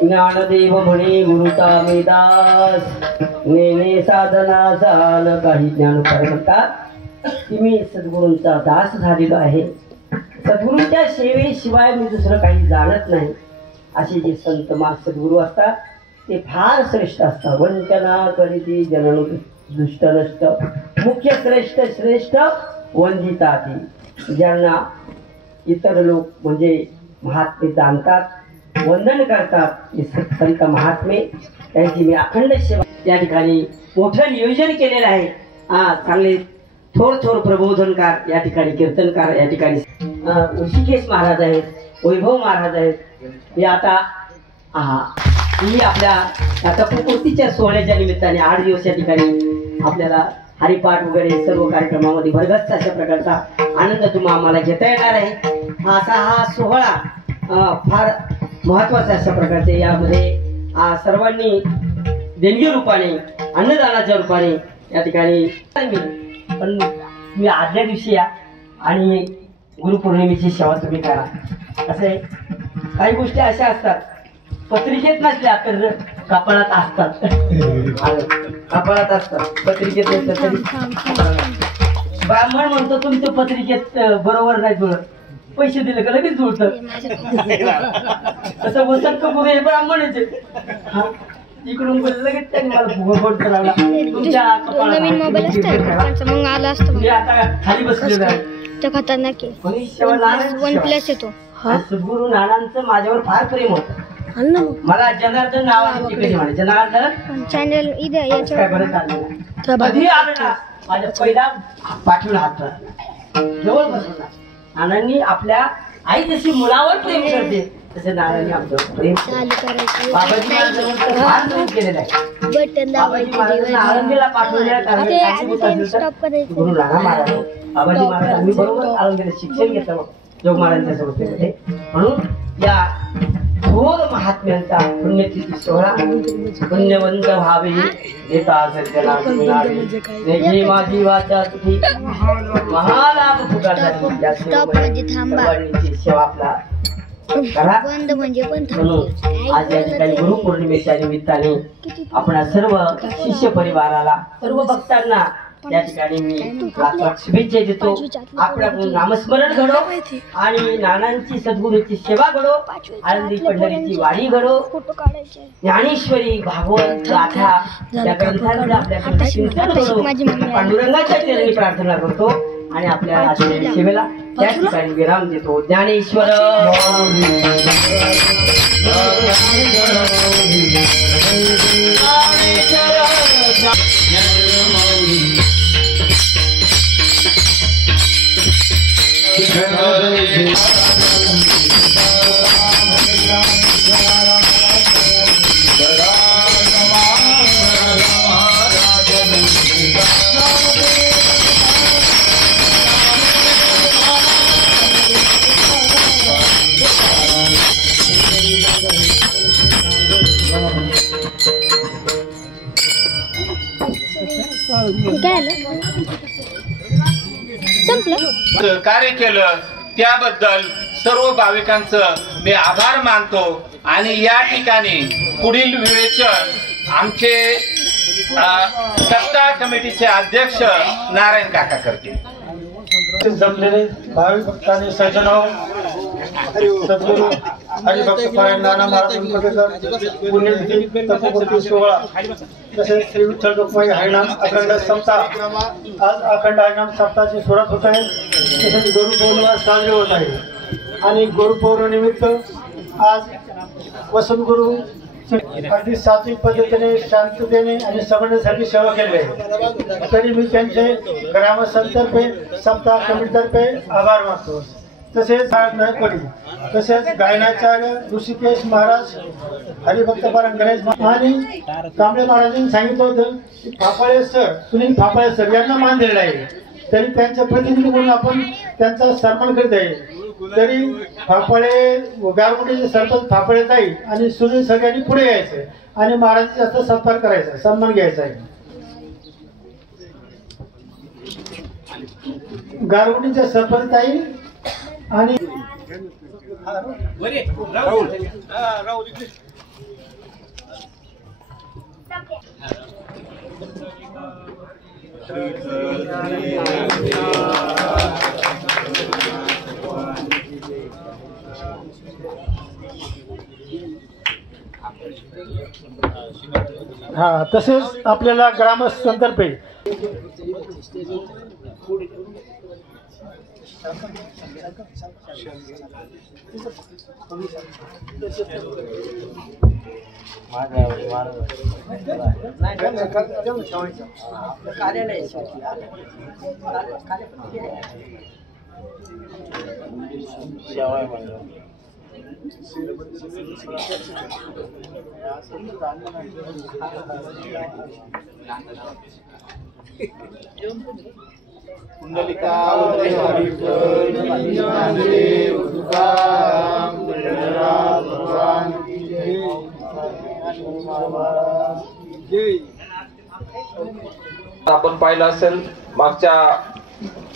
ज्ञानदेव म्हणे गुरुता मेदास नेने साधना झाल काही ज्ञान म्हणतात की मी सद्गुरूंचा दास झालेलो आहे. सद्गुरूंच्या सेवेशिवाय मी दुसरं काही जाणत नाही. असे जे संत सद्गुरू असतात ते फार श्रेष्ठ असतात. वंचना करीती जनन दुष्ट नष्ट मुख्य श्रेष्ठ श्रेष्ठ वंदिताती. ज्यांना इतर लोक म्हणजे महात्मे जाणतात वंदन करतात संत महात्मे त्यांची मी अखंड सेवा त्या ठिकाणी मोठं नियोजन केलेलं आहे. चांगले थोर थोर प्रबोधनकार या ठिकाणी कीर्तनकार या ठिकाणी ऋषिकेश महाराज आहेत, वैभव महाराज आहेत. हे आता ही आपल्या तपोपूर्तीच्या सोहळ्याच्या निमित्ताने 8 दिवस या ठिकाणी आपल्याला हरिपाठ वगैरे सर्व कार्यक्रमामध्ये भरगच्च अशा प्रकारचा आनंद तुम्हाला आम्हाला घेता येणार आहे. हा सोहळा फार महत्वाचा अशा प्रकारचे यामध्ये सर्वांनी देणगी रूपाने अन्नदानाच्या रूपाने या ठिकाणी पण तुम्ही आदल्या दिवशी या आणि गुरुपौर्णिमेची सेवा तुम्ही करा. असे काही गोष्टी अशा असतात पत्रिकेत नसल्या तर कपाळात असतात. कपाळात असतात पत्रिकेत नसल्या तरी ब्राह्मण म्हणतो तुमचं पत्रिकेत बरोबर नाही जुळत, पैसे दिले का लगेच जुळतं. तसं वसंत कपूर हे ब्राह्मणच इकडून लगेच त्यांनी मला फोन करावला तुमच्या कपाळात मग आला असतो. आता खाली बसलेलं आहे खतरनाक येतो. सद्गुरू नानांचं माझ्यावर फार प्रेम होतं. मला जनार्दन नावाची कधी म्हणे जनार्दन चॅनल काय बरं चाललं कधी आलं ना माझ्या पहिला पाठीला हात जवळ बसवला. नानांनी आपल्या आई जशी मुलावर प्रेम करते तसे नारायणी आमच्यावर प्रेम बाबाजी महाराजांचं फार प्रेम केलेलं आहे. बाबाजी महाराजांना आळंदीला पाठवल्या कारण गुरु राणा महाराज बाबाजी महाराज आम्ही बरोबर आळंदीला शिक्षण घेतलं जोग महाराजांच्या संस्थेमध्ये. म्हणून या थोर महात्म्यांचा पुण्यतिथी सोहळा पुण्यवंत व्हावे येता सज्जना तुम्ही माझी वाचा तुझी महालाभ फुटासाठी सेवा आपला करा. म्हणून आज या ठिकाणी गुरुपौर्णिमेच्या निमित्ताने आपल्या सर्व शिष्य परिवाराला सर्व भक्तांना या ठिकाणी मी लाख लाख शुभेच्छा देतो. आपल्याकडून नामस्मरण घडो आणि नानांची सद्गुरूची सेवा घडो, आळंदी पंढरीची वारी घडो, ज्ञानेश्वरी भागवत गाथा या ग्रंथांचं आपल्याकडे चिंतन घडो. पांडुरंगाच्या चरणी प्रार्थना करतो आणि आपल्या राष्ट्रीय सेवेला या ठिकाणी विराम देतो. ज्ञानेश्वर कार्य केलं त्याबद्दल सर्व भाविकांचं मी आभार मानतो. आणि या ठिकाणी पुढील विवेचन आमचे सत्ता कमिटीचे अध्यक्ष नारायण काका करतील. जमलेले भाविक भक्तांनी सज्जनो सद्गुरू हरिभक्त पारायण नाना महाराज पुण्यतिथी तपोपूर्ती सोहळा तसेच श्री विठ्ठल रुक्माई हरिनाम अखंड सप्ताह आज अखंड हरिनाम सप्ताहाची सुरुवात होत आहे. तसेच गुरुपौर्णिमा साजरी होत आहे आणि गुरुपौर्णिमेनिमित्त आज वसंत गुरु अगदी सात्विक पद्धतीने शांततेने आणि समन्वयासाठी सेवा केली आहे. तरी मी त्यांचे ग्रामस्थांतर्फे सप्ताह कमिटीतर्फे आभार मानतो. तसेच तसेच गायनाचार्य ऋषिकेश महाराज हरिभक्त पारायण गणेश आणि कांबळे महाराजांनी सांगितलं होतं की फाफाळे सर सुनील फाफाळे सर यांना मान दिलेला आहे. तरी त्यांच्या प्रतिनिधी म्हणून आपण त्यांचा सन्मान करीत आहे. तरी फाफाळे गारगुटीचे सरपंच फाफाळे ताई आणि सुनील सर यांनी पुढे यायचं आणि महाराजांचा जास्त सत्कार करायचा सन्मान घ्यायचा आहे. गारगुटीच्या सरपंच ताई आणि तसेच आपल्याला ग्रामस्थांतर्फे आपण पाहिलं असेल मागच्या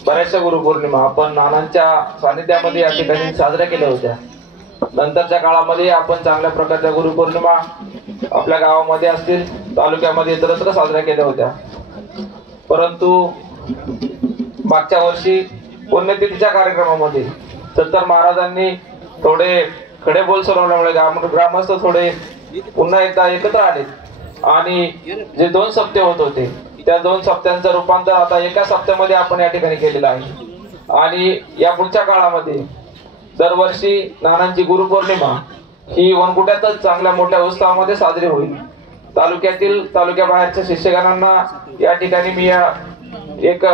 बऱ्याचशा गुरुपौर्णिमा आपण नानांच्या सानिध्यामध्ये या ठिकाणी साजऱ्या केल्या होत्या. नंतरच्या काळामध्ये आपण चांगल्या प्रकारच्या गुरुपौर्णिमा आपल्या गावामध्ये असतील तालुक्यामध्ये इतरत्र साजऱ्या केल्या होत्या. परंतु मागच्या वर्षी पुण्यतिथीच्या कार्यक्रमामध्ये सत्तर महाराजांनी थोडे खडे बोल सोडवल्यामुळे ग्रामस्थ थोडे पुन्हा एकदा एकत्र आले आणि जे 2 सप्ते होत होते त्या 2 सप्त्यांचं रूपांतर आता एका सप्त्यामध्ये आपण या ठिकाणी केलेलं आहे. आणि या पुढच्या काळामध्ये दरवर्षी नानांची गुरुपौर्णिमा ही वनकुट्यातच चांगल्या मोठ्या उत्साहामध्ये साजरी होईल. तालुक्याबाहेरच्या शिष्यगणांना या ठिकाणी मी एक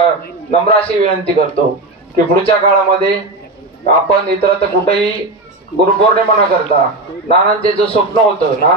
नम्र अशी विनंती करतो की पुढच्या काळामध्ये आपण इतरत्र कुठेही गुरुपौर्णिमा न करता नानांचे जो स्वप्न होतं नाना